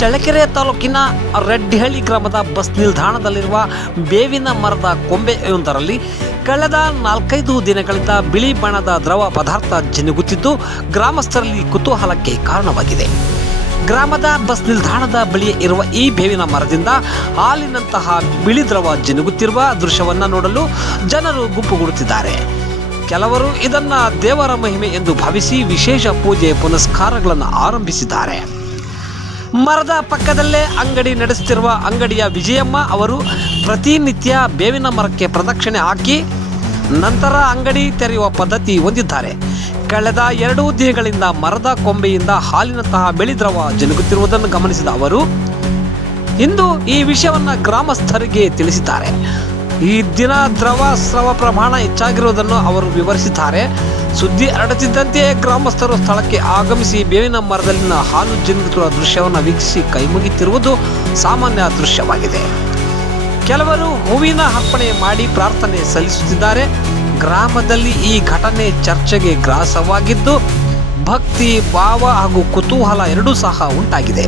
ಚಳ್ಳಕೆರೆ ತಾಲೂಕಿನ ರೆಡ್ಡಿಹಳ್ಳಿ ಗ್ರಾಮದ ಬಸ್ ನಿಲ್ದಾಣದಲ್ಲಿರುವ ಬೇವಿನ ಮರದ ಕೊಂಬೆಯೊಂದರಲ್ಲಿ ಕಳೆದ 4-5 ದಿನಗಳಿಂದ ಬಿಳಿ ಬಣ್ಣದ ದ್ರವ ಪದಾರ್ಥ ಜಿನುಗುತ್ತಿದ್ದು ಗ್ರಾಮಸ್ಥರಲ್ಲಿ ಕುತೂಹಲಕ್ಕೆ ಕಾರಣವಾಗಿದೆ. ಗ್ರಾಮದ ಬಸ್ ನಿಲ್ದಾಣದ ಬಳಿ ಇರುವ ಈ ಬೇವಿನ ಮರದಿಂದ ಹಾಲಿನಂತಹ ಬಿಳಿ ದ್ರವ ಜಿನುಗುತ್ತಿರುವ ದೃಶ್ಯವನ್ನು ನೋಡಲು ಜನರು ಗುಂಪುಗೂಡುತ್ತಿದ್ದಾರೆ. ಕೆಲವರು ಇದನ್ನ ದೇವರ ಮಹಿಮೆ ಎಂದು ಭಾವಿಸಿ ವಿಶೇಷ ಪೂಜೆ ಪುನಸ್ಕಾರಗಳನ್ನು ಆರಂಭಿಸಿದ್ದಾರೆ. ಮರದ ಪಕ್ಕದಲ್ಲೇ ಅಂಗಡಿ ನಡೆಸುತ್ತಿರುವ ಅಂಗಡಿಯ ವಿಜಯಮ್ಮ ಅವರು ಪ್ರತಿನಿತ್ಯ ಬೇವಿನ ಮರಕ್ಕೆ ಪ್ರದಕ್ಷಿಣೆ ಹಾಕಿ ನಂತರ ಅಂಗಡಿ ತೆರೆಯುವ ಪದ್ಧತಿ ಹೊಂದಿದ್ದಾರೆ. ಕಳೆದ 2 ದಿನಗಳಿಂದ ಮರದ ಕೊಂಬೆಯಿಂದ ಹಾಲಿನಂತಹ ಬಿಳಿ ದ್ರವ ಜಿನುಗುತ್ತಿರುವುದನ್ನು ಗಮನಿಸಿದ ಅವರು ಇಂದು ಈ ವಿಷಯವನ್ನು ಗ್ರಾಮಸ್ಥರಿಗೆ ತಿಳಿಸಿದ್ದಾರೆ. ಈ ದಿನ ಸ್ರವ ಪ್ರಮಾಣ ಹೆಚ್ಚಾಗಿರುವುದನ್ನು ಅವರು ವಿವರಿಸಿದ್ದಾರೆ. ಸುದ್ದಿ ಹರಡುತ್ತಿದ್ದಂತೆಯೇ ಗ್ರಾಮಸ್ಥರು ಸ್ಥಳಕ್ಕೆ ಆಗಮಿಸಿ ಬೇವಿನ ಮರದಲ್ಲಿನ ಹಾಲು ಜಿನುಗುತ್ತಿರುವ ದೃಶ್ಯವನ್ನು ವೀಕ್ಷಿಸಿ ಕೈಮುಗಿತಿರುವುದು ಸಾಮಾನ್ಯ ದೃಶ್ಯವಾಗಿದೆ. ಕೆಲವರು ಹೂವಿನ ಅರ್ಪಣೆ ಮಾಡಿ ಪ್ರಾರ್ಥನೆ ಸಲ್ಲಿಸುತ್ತಿದ್ದಾರೆ. ಗ್ರಾಮದಲ್ಲಿ ಈ ಘಟನೆ ಚರ್ಚೆಗೆ ಗ್ರಾಸವಾಗಿದ್ದು ಭಕ್ತಿ ಭಾವ ಹಾಗೂ ಕುತೂಹಲ ಎರಡೂ ಸಹ ಉಂಟಾಗಿದೆ.